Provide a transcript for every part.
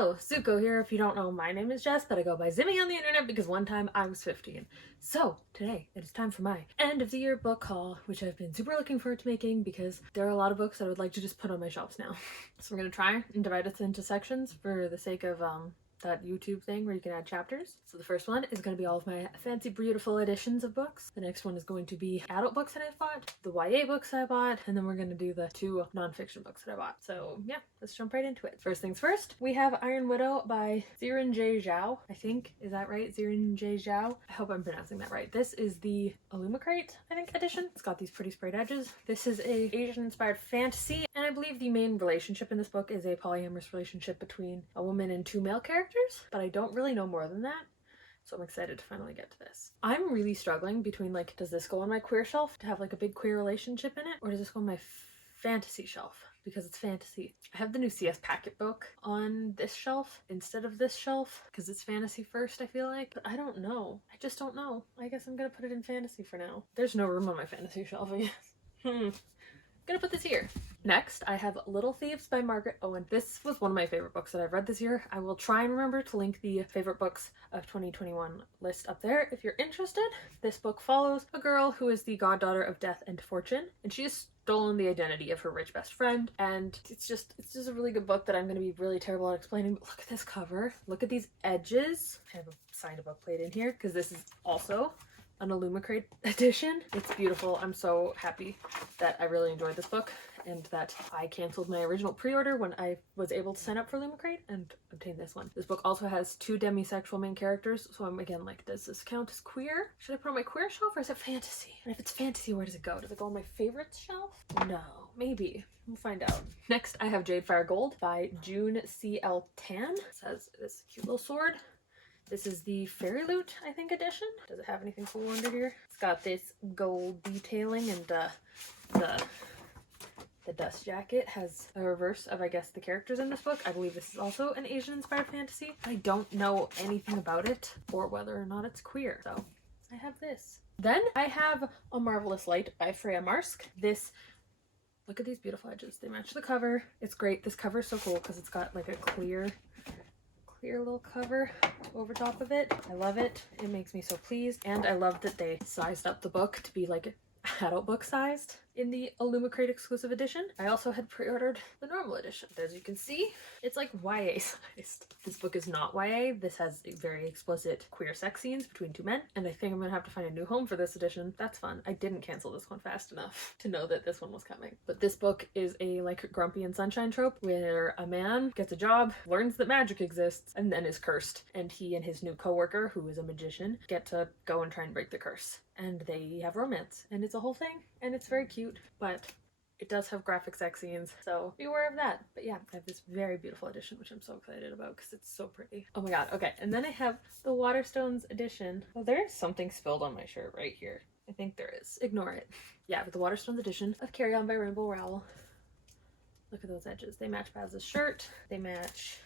Hello, Zuko here. If you don't know, my name is Jess, but I go by Zimmy on the internet because one time I was 15. So today it is time for my end of the year book haul, which I've been super looking forward to making because there are a lot of books that I would like to just put on my shelves now. So we're gonna try and divide it into sections for the sake of that YouTube thing where you can add chapters. So the first one is going to be all of my fancy beautiful editions of books. The next one is going to be adult books that I've bought, the YA books I bought, and then we're going to do the 2 nonfiction books that I bought. So yeah, let's jump right into it. First things first, we have Iron Widow by Zirin J. Zhao, I think. Is that right? Zirin J. Zhao? I hope I'm pronouncing that right. This is the Illumicrate, I think, edition. It's got these pretty sprayed edges. This is a Asian-inspired fantasy, and I believe the main relationship in this book is a polyamorous relationship between a woman and 2 male characters, but I don't really know more than that. So I'm excited to finally get to this. I'm really struggling between, like, does this go on my queer shelf to have like a big queer relationship in it, or does this go on my fantasy shelf because it's fantasy? I have the new CS Packet book on this shelf instead of this shelf because it's fantasy first, I feel like, but I don't know. I just don't know. I guess I'm gonna put it in fantasy for now. There's no room on my fantasy shelf, I guess. Gonna put this here. Next, I have Little Thieves by Margaret Owen. This was one of my favorite books that I've read this year. I will try and remember to link the favorite books of 2021 list up there if you're interested. This book follows a girl who is the goddaughter of Death and Fortune, and she has stolen the identity of her rich best friend, and it's just a really good book that I'm going to be really terrible at explaining. But look at this cover. Look at these edges. I have a signed book plate in here because this is also an Illumicrate edition. It's beautiful. I'm so happy that I really enjoyed this book and that I canceled my original pre-order when I was able to sign up for Illumicrate and obtain this one. This book also has 2 demisexual main characters, so I'm again like, does this count as queer? Should I put it on my queer shelf or is it fantasy? And if it's fantasy, where does it go? Does it go on my favorites shelf? No, maybe. We'll find out. Next, I have Jade Fire Gold by June C.L. Tan. It says this cute little sword. This is the Fairy Loot, I think, edition. Does it have anything cool under here? It's got this gold detailing, and the dust jacket has a reverse of, I guess, the characters in this book. I believe this is also an Asian-inspired fantasy. I don't know anything about it or whether or not it's queer, so I have this. Then I have A Marvelous Light by Freya Marsk. This, look at these beautiful edges. They match the cover. It's great. This cover is so cool because it's got like a clear little cover over top of it. I love it. It makes me so pleased. And I love that they sized up the book to be like adult book sized in the Illumicrate exclusive edition. I also had pre-ordered the normal edition. As you can see, it's like YA sized. This book is not YA. This has very explicit queer sex scenes between 2 men, and I think I'm gonna have to find a new home for this edition. That's fun. I didn't cancel this one fast enough to know that this one was coming. But this book is a like Grumpy and Sunshine trope where a man gets a job, learns that magic exists, and then is cursed, and he and his new co-worker, who is a magician, get to go and try and break the curse. And they have romance, and it's a whole thing, and it's very cute, but it does have graphic sex scenes, so be aware of that. But yeah, I have this very beautiful edition, which I'm so excited about because it's so pretty. Oh my god, okay, and then I have the Waterstones edition. Oh, there's something spilled on my shirt right here. I think there is. Ignore it. Yeah, but the Waterstones edition of Carry On by Rainbow Rowell. Look at those edges. They match Baz's shirt. They match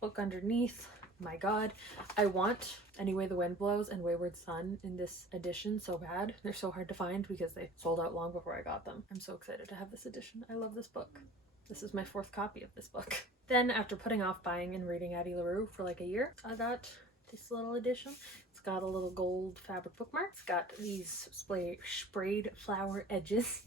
book underneath. My god, I want Any Way the Wind Blows and Wayward Son in this edition so bad. They're so hard to find because they sold out long before I got them. I'm so excited to have this edition. I love this book. This is my 4th copy of this book. Then, after putting off buying and reading Addie LaRue for like a year, I got this little edition. It's got a little gold fabric bookmark. It's got these sprayed flower edges,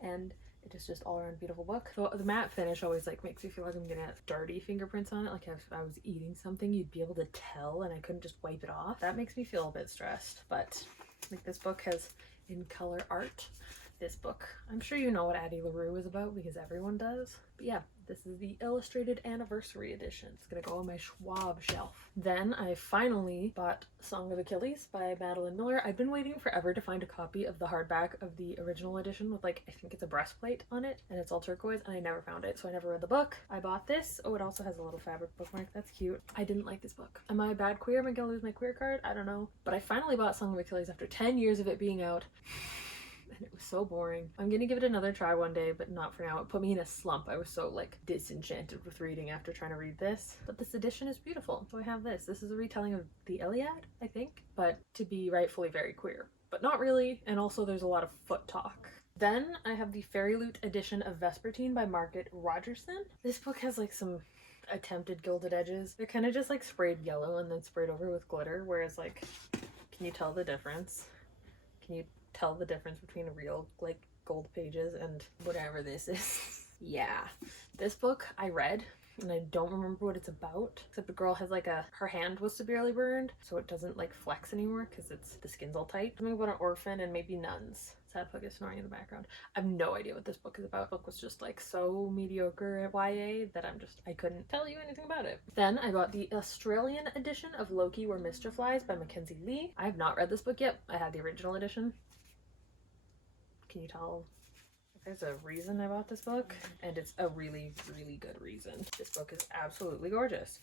and it is just all around beautiful book. So the matte finish always like makes me feel like I'm gonna have dirty fingerprints on it. Like if I was eating something, you'd be able to tell and I couldn't just wipe it off. That makes me feel a bit stressed. But like this book has in color art. This book, I'm sure you know what Addie LaRue is about because everyone does. But yeah, this is the illustrated anniversary edition. It's gonna go on my Schwab shelf. Then I finally bought Song of Achilles by Madeline Miller. I've been waiting forever to find a copy of the hardback of the original edition with like, I think it's a breastplate on it and it's all turquoise, and I never found it, so I never read the book. I bought this. Oh, it also has a little fabric bookmark. That's cute. I didn't like this book. Am I a bad queer? Am I gonna lose my queer card? I don't know. But I finally bought Song of Achilles after 10 years of it being out. And it was so boring. I'm gonna give it another try one day, but not for now. It put me in a slump. I was so like disenchanted with reading after trying to read this. But this edition is beautiful. So I have this. This is a retelling of the Iliad, I think, but to be rightfully very queer. But not really, and also there's a lot of foot talk. Then I have the Fairy Loot edition of Vespertine by Margaret Rogerson. This book has like some attempted gilded edges. They're kind of just like sprayed yellow and then sprayed over with glitter, whereas like, can you tell the difference? Can you tell the difference between real like gold pages and whatever this is? Yeah, this book I read and I don't remember what it's about, except the girl has like her hand was severely burned, so it doesn't like flex anymore because the skin's all tight. Something about an orphan and maybe nuns. Sad pug is snoring in the background. I have no idea what this book is about. The book was just like so mediocre at YA that I couldn't tell you anything about it. Then I got the Australian edition of Loki Where Mr. Flies by Mackenzie Lee. I have not read this book yet. I had the original edition. Can you tell? There's a reason I bought this book, and it's a really, really good reason. This book is absolutely gorgeous.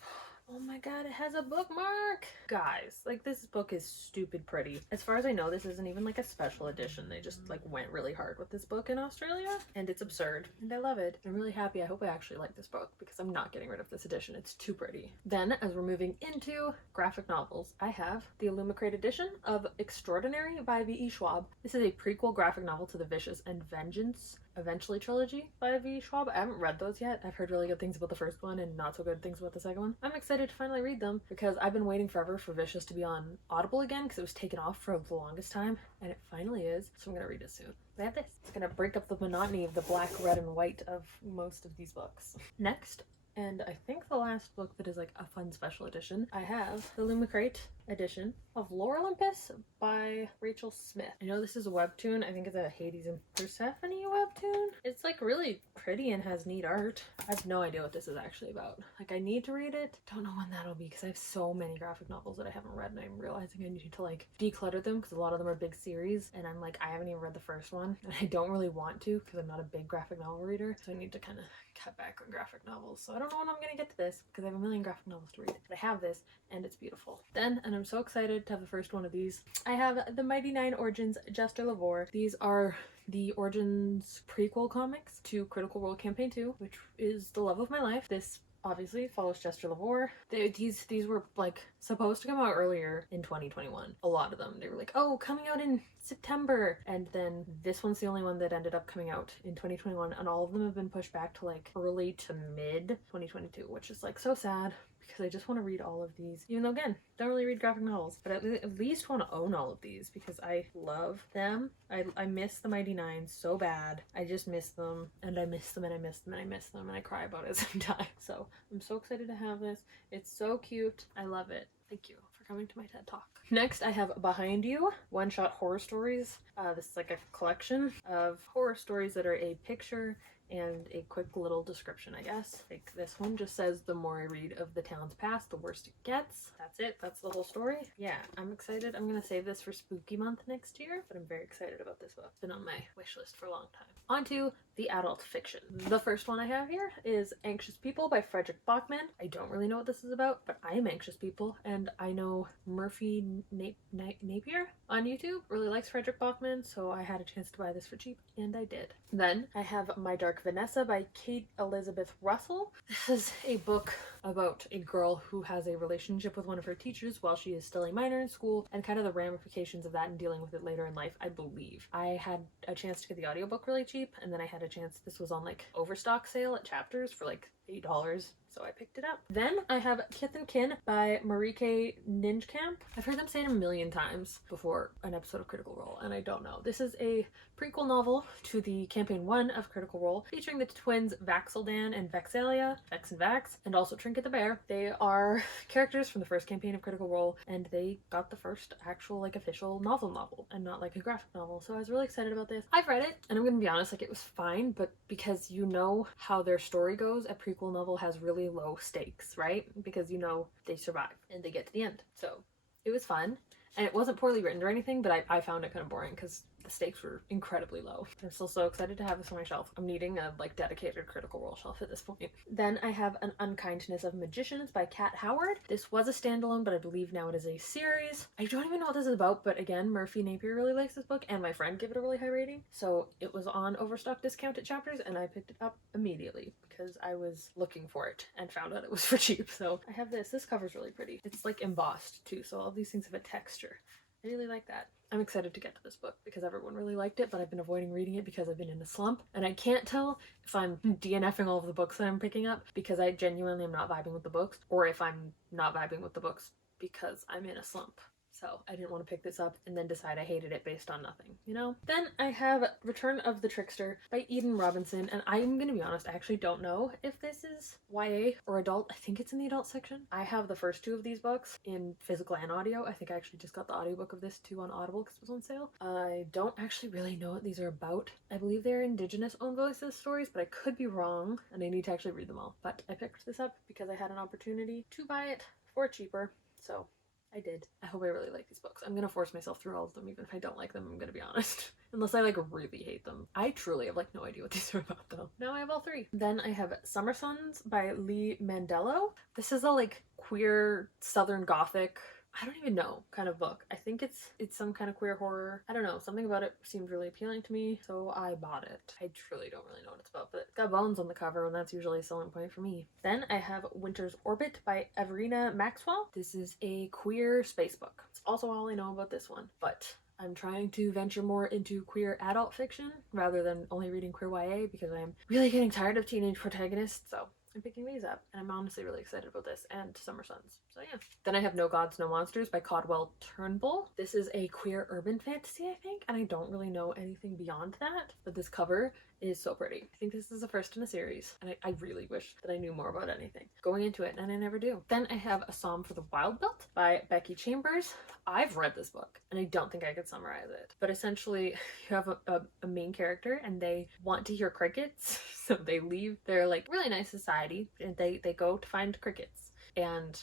Oh my god, it has a bookmark! Guys, like this book is stupid pretty. As far as I know, this isn't even like a special edition. They just like went really hard with this book in Australia, and it's absurd, and I love it. I'm really happy. I hope I actually like this book because I'm not getting rid of this edition. It's too pretty. Then, as we're moving into graphic novels, I have the Illumicrate edition of Extraordinary by V.E. Schwab. This is a prequel graphic novel to the Vicious and Vengeance Eventually trilogy by V. Schwab. I haven't read those yet. I've heard really good things about the first one and not so good things about the second one. I'm excited to finally read them because I've been waiting forever for Vicious to be on Audible again because it was taken off for the longest time, and it finally is, so I'm gonna read it soon. I have this. It's gonna break up the monotony of the black, red, and white of most of these books. Next, and I think the last book that is like a fun special edition, I have the Illumicrate edition of Lore Olympus by Rachel Smith. I know this is a webtoon. I think it's a Hades and Persephone webtoon. It's like really pretty and has neat art. I have no idea what this is actually about. Like I need to read it. Don't know when that'll be because I have so many graphic novels that I haven't read, and I'm realizing I need to like declutter them because a lot of them are big series, and I'm like, I haven't even read the first one, and I don't really want to because I'm not a big graphic novel reader, so I need to kind of cut back on graphic novels. So I don't know when I'm gonna get to this because I have a million graphic novels to read, but I have this and it's beautiful. Then, and I'm so excited to have the first one of these, I have the Mighty Nine Origins Jester Lavore. These are the Origins prequel comics to Critical Role Campaign 2, which is the love of my life. This obviously follows Jester Lavore. These were like supposed to come out earlier in 2021. A lot of them. They were like, oh, coming out in September. And then this one's the only one that ended up coming out in 2021, and all of them have been pushed back to like early to mid 2022, which is like so sad because I just want to read all of these, even though again, don't really read graphic novels, but at least want to own all of these because I love them. I miss the Mighty Nine so bad. I just miss them, and I miss them, and I miss them, and I miss them, and I cry about it sometimes. So I'm so excited to have this. It's so cute. I love it. Thank you for coming to my TED Talk. Next, I have Behind You, one-shot horror stories. This is like a collection of horror stories that are a picture and a quick little description, I guess. Like this one just says, the more I read of the town's past, the worse it gets. That's it. That's the whole story. Yeah, I'm excited. I'm gonna save this for spooky month next year, but I'm very excited about this book. It's been on my wish list for a long time. On to the adult fiction. The first one I have here is Anxious People by Frederick Bachman. I don't really know what this is about, but I am Anxious People, and I know Murphy Napier on YouTube really likes Frederick Bachman, so I had a chance to buy this for cheap, and I did. Then I have My Dark Vanessa by Kate Elizabeth Russell. This is a book about a girl who has a relationship with one of her teachers while she is still a minor in school, and kind of the ramifications of that and dealing with it later in life, I believe. I had a chance to get the audiobook really cheap, and then I had a chance, this was on like overstock sale at Chapters for like $8, so I picked it up. Then I have Kith and Kin by Marieke Ninjkamp. I've heard them say it a million times before an episode of Critical Role, and I don't know. This is a prequel novel to the campaign 1 of Critical Role, featuring the twins Vaxeldan and Vexalia, Vex and Vax, and also Trinket the Bear. They are characters from the first campaign of Critical Role, and they got the first actual like official novel, and not like a graphic novel, so I was really excited about this. I've read it, and I'm gonna be honest, like it was fine, but because you know how their story goes, a prequel novel has really low stakes, right? Because you know they survive and they get to the end. So it was fun, and it wasn't poorly written or anything, but I found it kind of boring because the stakes were incredibly low. I'm still so excited to have this on my shelf. I'm needing a like dedicated Critical Role shelf at this point. Then I have An Unkindness of Magicians by Kat Howard. This was a standalone, but I believe now it is a series. I don't even know what this is about, but again, Murphy Napier really likes this book, and my friend gave it a really high rating. So it was on overstock discount at Chapters, and I picked it up immediately because I was looking for it and found out it was for cheap. So I have this. This cover's really pretty. It's like embossed too, so all these things have a texture. I really like that. I'm excited to get to this book because everyone really liked it, but I've been avoiding reading it because I've been in a slump. And I can't tell if I'm DNFing all of the books that I'm picking up because I genuinely am not vibing with the books, or if I'm not vibing with the books because I'm in a slump. So I didn't want to pick this up and then decide I hated it based on nothing, you know? Then I have Return of the Trickster by Eden Robinson, and I'm gonna be honest, I actually don't know if this is YA or adult. I think it's in the adult section. I have the first two of these books in physical and audio. I think I actually just got the audiobook of this too on Audible because it was on sale. I don't actually really know what these are about. I believe they're Indigenous owned voices stories, but I could be wrong and I need to actually read them all. But I picked this up because I had an opportunity to buy it for cheaper, so I did. I hope I really like these books. I'm gonna force myself through all of them, even if I don't like them, I'm gonna be honest. Unless I like really hate them. I truly have like no idea what these are about though. Now I have all three. Then I have Summer Suns by Lee Mandello. This is a like queer Southern Gothic, I don't even know, kind of book. I think it's some kind of queer horror. I don't know, something about it seemed really appealing to me, so I bought it. I truly don't really know what it's about, but it's got bones on the cover, and that's usually a selling point for me. Then I have Winter's Orbit by Everina Maxwell. This is a queer space book. It's also all I know about this one, but I'm trying to venture more into queer adult fiction rather than only reading queer YA because I'm really getting tired of teenage protagonists, so I'm picking these up, and I'm honestly really excited about this and Summer Suns. So yeah. Then I have No Gods, No Monsters by Caldwell Turnbull. This is a queer urban fantasy, I think, and I don't really know anything beyond that, but this cover is so pretty. I think this is the first in a series, and I really wish that I knew more about anything going into it, and I never do. Then I have A Psalm for the Wild Belt by Becky Chambers. I've read this book, and I don't think I could summarize it, but essentially you have a main character, and they want to hear crickets, so they leave their like really nice society, and they go to find crickets, and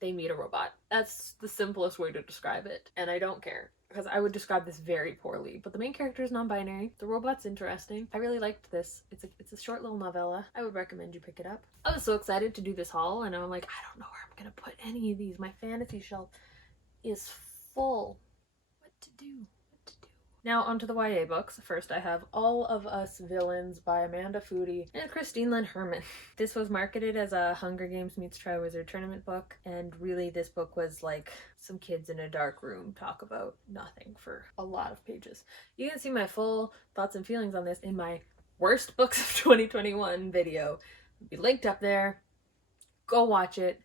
they meet a robot. That's the simplest way to describe it, and I don't care because I would describe this very poorly, but the main character is non-binary. The robot's interesting. I really liked this. It's a short little novella. I would recommend you pick it up. I was so excited to do this haul, and I'm like, I don't know where I'm gonna put any of these. My fantasy shelf is full. What to do? Now onto the YA books. First I have All of Us Villains by Amanda Foody and Christine Lynn Herman. This was marketed as a Hunger Games meets Triwizard Tournament book, and really this book was like some kids in a dark room talk about nothing for a lot of pages. You can see my full thoughts and feelings on this in my worst books of 2021 video. It'll be linked up there. Go watch it.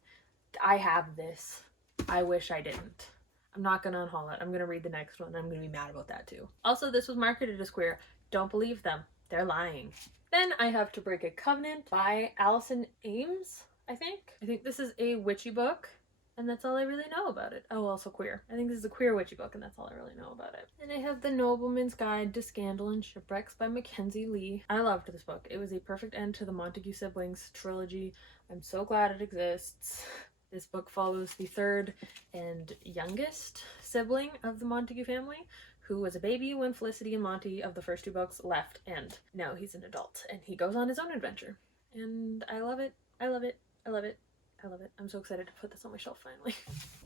I have this. I wish I didn't. I'm not gonna unhaul it. I'm gonna read the next one. I'm gonna be mad about that too. Also, this was marketed as queer. Don't believe them. They're lying. Then I have To Break a Covenant by Allison Ames, I think. I think this is a witchy book, and that's all I really know about it. Oh, also queer. I think this is a queer witchy book, and that's all I really know about it. And I have The Nobleman's Guide to Scandal and Shipwrecks by Mackenzie Lee. I loved this book. It was a perfect end to the Montague siblings trilogy. I'm so glad it exists. This book follows the third and youngest sibling of the Montague family, who was a baby when Felicity and Monty of the first two books left, and now he's an adult, and he goes on his own adventure. And I love it. I love it. I love it. I love it. I'm so excited to put this on my shelf finally.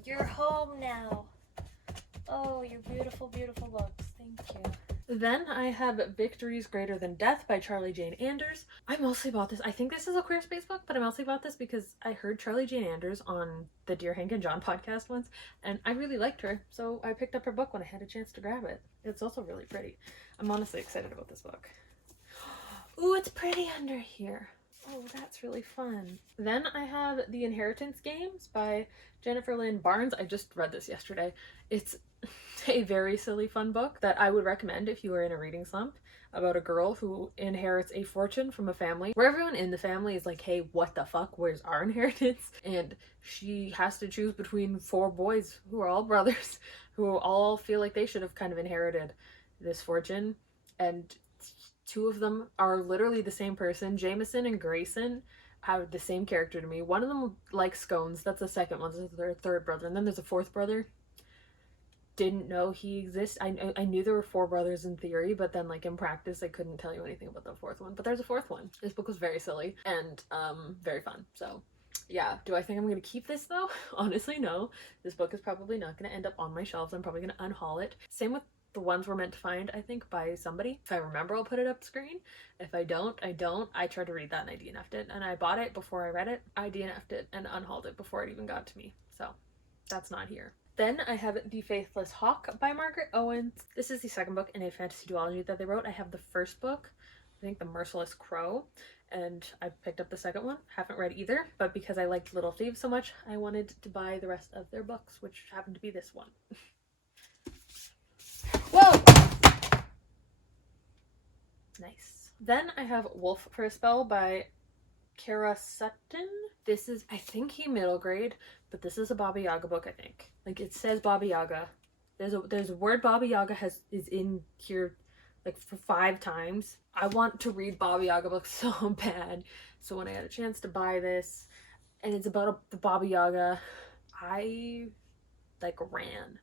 You're home now. Oh, your beautiful, beautiful books. Thank you. Then I have Victories Greater Than Death by Charlie Jane Anders. I mostly bought this. I think this is a queer space book, but I mostly bought this because I heard Charlie Jane Anders on the Dear Hank and John podcast once, and I really liked her, so I picked up her book when I had a chance to grab it. It's also really pretty. I'm honestly excited about this book. Ooh, it's pretty under here. Oh, that's really fun. Then I have The Inheritance Games by Jennifer Lynn Barnes. I just read this yesterday. It's a very silly fun book that I would recommend if you are in a reading slump, about a girl who inherits a fortune from a family where everyone in the family is like, hey, what the fuck, where's our inheritance? And she has to choose between four boys who are all brothers who all feel like they should have kind of inherited this fortune, and two of them are literally the same person. Jameson and Grayson have the same character to me. One of them likes scones. That's the second one. This is their third brother. And then there's a fourth brother. Didn't know he exists. I knew there were four brothers in theory, but then like in practice I couldn't tell you anything about the fourth one. But there's a fourth one. This book was very silly and very fun. So yeah, do I think I'm gonna keep this though? Honestly, no. This book is probably not gonna end up on my shelves. I'm probably gonna unhaul it. Same with The Ones We're Meant to Find, I think, by somebody. If I remember, I'll put it up screen. If I don't, I don't. I tried to read that and I DNF'd it, and I bought it before I read it. I DNF'd it and unhauled it before it even got to me. So that's not here. Then I have The Faithless Hawk by Margaret Owens. This is the second book in a fantasy duology that they wrote. I have the first book, I think The Merciless Crow, and I picked up the second one. Haven't read either, but because I liked Little Thieves so much, I wanted to buy the rest of their books, which happened to be this one. Whoa! Nice. Then I have Wolf for a Spell by Kara Sutton. This is, I think, he middle grade, but this is a Baba Yaga book, I think. Like, it says Baba Yaga. There's a word Baba Yaga is in here like for 5 times. I want to read Baba Yaga books so bad. So when I had a chance to buy this, and it's about the Baba Yaga, I like ran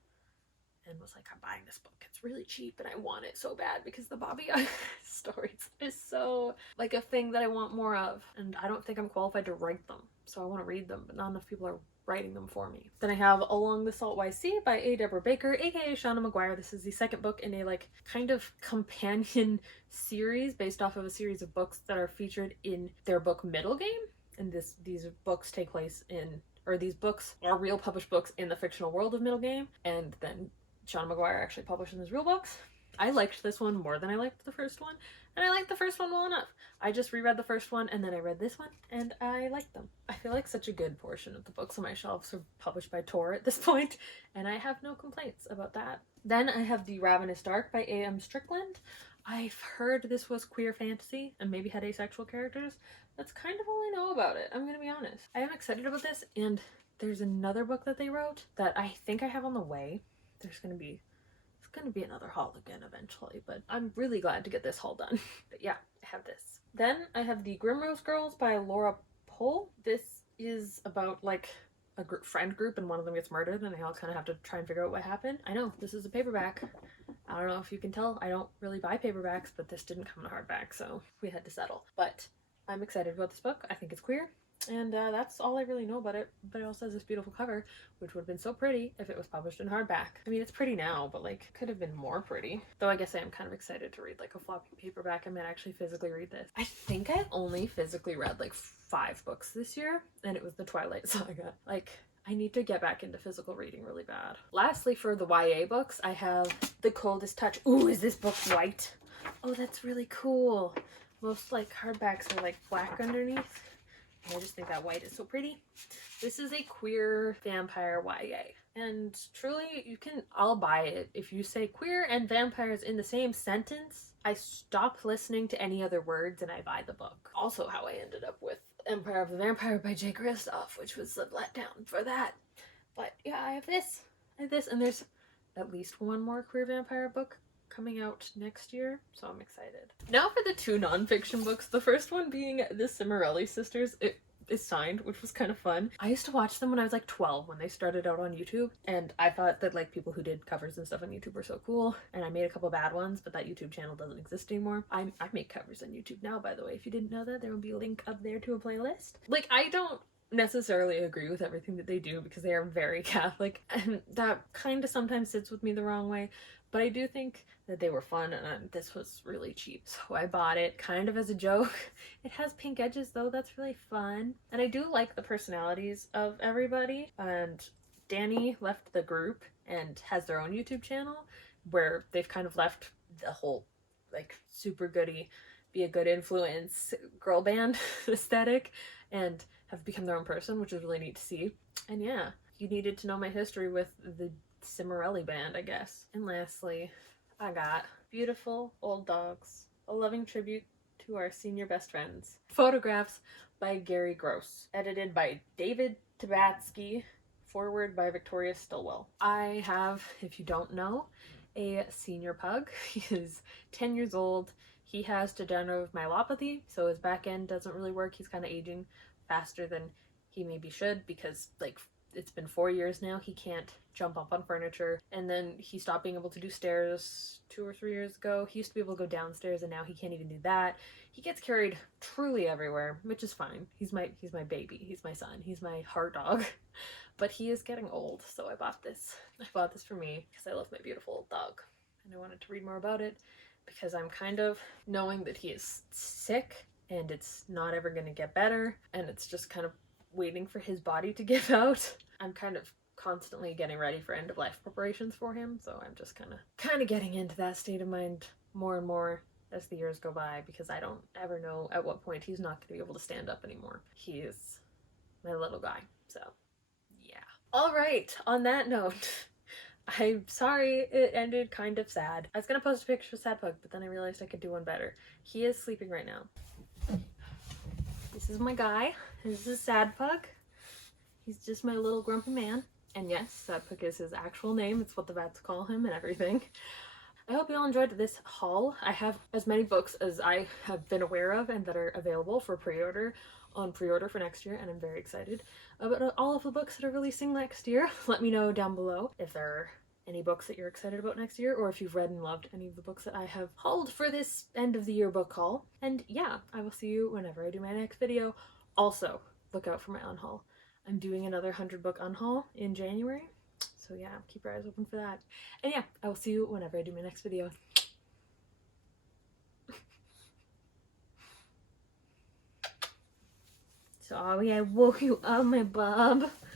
and was like, I'm buying this book. It's really cheap and I want it so bad because the Baba Yaga stories is so like a thing that I want more of. And I don't think I'm qualified to write them. So I want to read them, but not enough people are writing them for me. Then I have Along the Saltwise Sea by A. Deborah Baker, aka Shauna Maguire. This is the second book in a like kind of companion series based off of a series of books that are featured in their book Middle Game. And these books take place in, or these books are real published books in the fictional world of Middle Game, and then Shauna Maguire actually published in his real books. I liked this one more than I liked the first one, and I liked the first one well enough. I just reread the first one, and then I read this one, and I liked them. I feel like such a good portion of the books on my shelves are published by Tor at this point, and I have no complaints about that. Then I have The Ravenous Dark by A.M. Strickland. I've heard this was queer fantasy, and maybe had asexual characters. That's kind of all I know about it, I'm gonna be honest. I am excited about this, and there's another book that they wrote that I think I have on the way. It's gonna be another haul again eventually, but I'm really glad to get this haul done. But yeah, I have this. Then I have The Grimrose Girls by Laura Pohl. This is about like a friend group and one of them gets murdered and they all kind of have to try and figure out what happened. I know, this is a paperback. I don't know if you can tell, I don't really buy paperbacks, but this didn't come in a hardback, so we had to settle. But I'm excited about this book. I think it's queer. And that's all I really know about it, but it also has this beautiful cover, which would have been so pretty if it was published in hardback. I mean, it's pretty now, but like, could have been more pretty. Though I guess I am kind of excited to read like a floppy paperback. I might actually physically read this. I think I only physically read like 5 books this year, and it was the Twilight Saga. Like, I need to get back into physical reading really bad. Lastly, for the YA books, I have The Coldest Touch. Ooh, is this book white? Oh, that's really cool. Most like hardbacks are like black underneath. I just think that white is so pretty. This is a queer vampire YA. And truly, I'll buy it. If you say queer and vampires in the same sentence, I stop listening to any other words and I buy the book. Also how I ended up with Empire of the Vampire by Jay Kristoff, which was a letdown for that. But yeah, I have this. And there's at least one more queer vampire book coming out next year, so I'm excited. Now for the 2 nonfiction books, the first one being The Cimarelli Sisters. It is signed, which was kind of fun. I used to watch them when I was like 12 when they started out on YouTube, and I thought that like people who did covers and stuff on YouTube were so cool, and I made a couple bad ones, but that YouTube channel doesn't exist anymore. I make covers on YouTube now, by the way. If you didn't know that, there will be a link up there to a playlist. Like, I don't necessarily agree with everything that they do because they are very Catholic, and that kind of sometimes sits with me the wrong way, but I do think that they were fun, and this was really cheap, so I bought it kind of as a joke. It has pink edges though, that's really fun. And I do like the personalities of everybody, and Danny left the group and has their own YouTube channel where they've kind of left the whole like super goody, be a good influence girl band aesthetic and have become their own person, which is really neat to see. And yeah, you needed to know my history with the Cimarelli band, I guess. And lastly, I got Beautiful Old Dogs, a loving tribute to our senior best friends. Photographs by Gary Gross. Edited by David Tabatsky. Forward by Victoria Stillwell. I have, if you don't know, a senior pug. He is 10 years old. He has degenerative myelopathy, so his back end doesn't really work. He's kind of aging faster than he maybe should because like it's been 4 years now. He can't jump up on furniture, and then he stopped being able to do stairs 2 or 3 years ago. He used to be able to go downstairs, and now he can't even do that. He gets carried truly everywhere, which is fine. He's my baby. He's my son. He's my heart dog. But he is getting old, so I bought this. I bought this for me because I love my beautiful old dog, and I wanted to read more about it because I'm kind of knowing that he is sick and it's not ever going to get better, and it's just kind of waiting for his body to give out. I'm kind of constantly getting ready for end of life preparations for him. So I'm just kind of getting into that state of mind more and more as the years go by, because I don't ever know at what point he's not going to be able to stand up anymore. He is my little guy. So yeah. All right. On that note, I'm sorry it ended kind of sad. I was gonna post a picture of Sad Pug, but then I realized I could do one better. He is sleeping right now. This is my guy. This is Sad Pug. He's just my little grumpy man. And yes, Sad Pug is his actual name. It's what the vets call him and everything. I hope you all enjoyed this haul. I have as many books as I have been aware of and that are available for pre-order for next year, and I'm very excited about all of the books that are releasing next year. Let me know down below if there are any books that you're excited about next year, or if you've read and loved any of the books that I have hauled for this end of the year book haul. And yeah, I will see you whenever I do my next video. Also, look out for my unhaul. I'm doing another 100 book unhaul in January. So yeah, keep your eyes open for that. And yeah, I will see you whenever I do my next video. Sorry I woke you up, my bub.